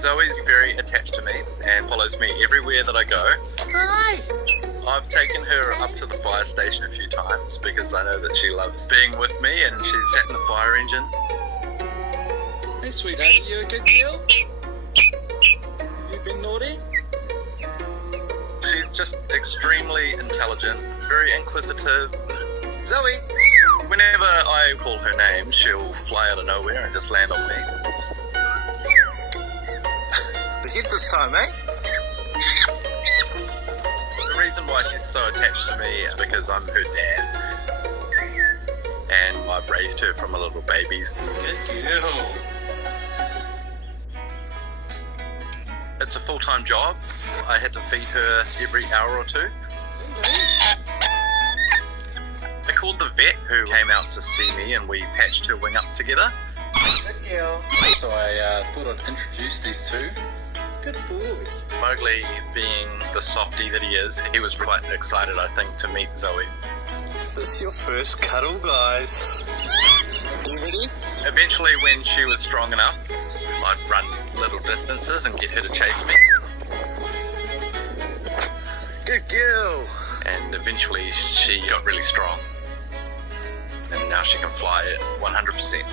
Zoe's very attached to me and follows me everywhere that I go. Hi! I've taken her up to the fire station a few times because I know that she loves being with me, and she's sat in the fire engine. Hey sweetheart, you a good girl? You been naughty? She's just extremely intelligent, very inquisitive. Zoe! Whenever I call her name, she'll fly out of nowhere and just land on me. The hit this time, eh? The reason why she's so attached to me is because I'm her dad. And I've raised her from a little babies. Good girl. It's a full-time job. I had to feed her every hour or two. I called the vet who came out to see me, and we patched her wing up together. Good girl. So I thought I'd introduce these two. Good boy. Mowgli, being the softie that he is, he was quite excited, I think, to meet Zoe. Is this your first cuddle, guys? You ready? Eventually, when she was strong enough, I'd run little distances and get her to chase me. Good girl. And eventually, she got really strong. And now she can fly at 100%.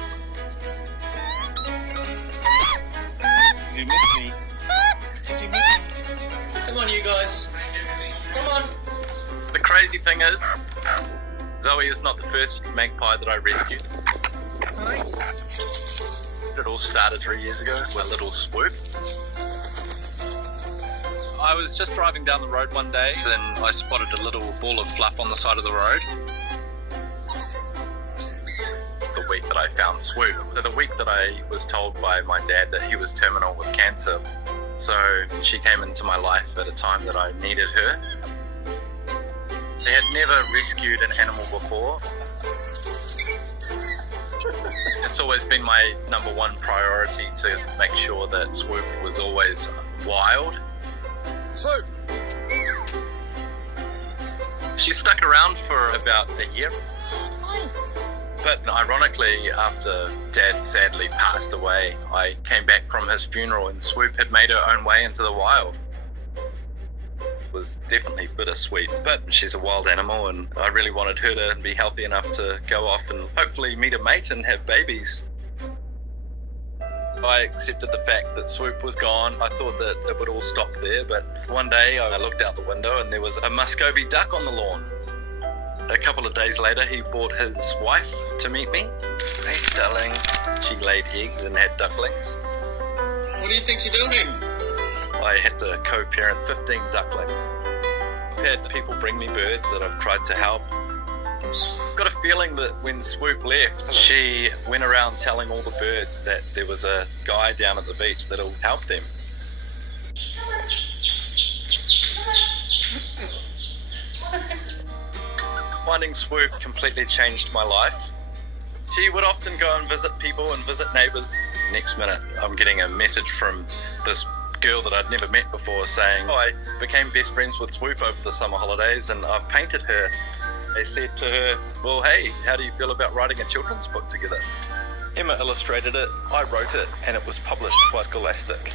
Did you miss me? Did you miss me? Come on, you guys. Come on. The crazy thing is, Zoe is not the first magpie that I rescued. Hi. It all started 3 years ago with a little swoop. I was just driving down the road one day and I spotted a little ball of fluff on the side of the road. The week that I found Swoop, so the week that I was told by my dad that he was terminal with cancer, so she came into my life at a time that I needed her. I had never rescued an animal before. It's always been my number one priority to make sure that Swoop was always wild. Swoop. She stuck around for about a year. But ironically, after Dad sadly passed away, I came back from his funeral and Swoop had made her own way into the wild. It was definitely bittersweet, but she's a wild animal and I really wanted her to be healthy enough to go off and hopefully meet a mate and have babies. I accepted the fact that Swoop was gone. I thought that it would all stop there, but one day I looked out the window and there was a Muscovy duck on the lawn. A couple of days later, he brought his wife to meet me. Hey, darling. She laid eggs and had ducklings. What do you think you're doing? I had to co-parent 15 ducklings. I've had people bring me birds that I've tried to help. I've got a feeling that when Swoop left, she went around telling all the birds that there was a guy down at the beach that'll help them. Finding Swoop completely changed my life. She would often go and visit people and visit neighbours. Next minute, I'm getting a message from this girl that I'd never met before saying, I became best friends with Swoop over the summer holidays and I've painted her. They said to her, well, hey, how do you feel about writing a children's book together? Emma illustrated it, I wrote it, and it was published by Scholastic.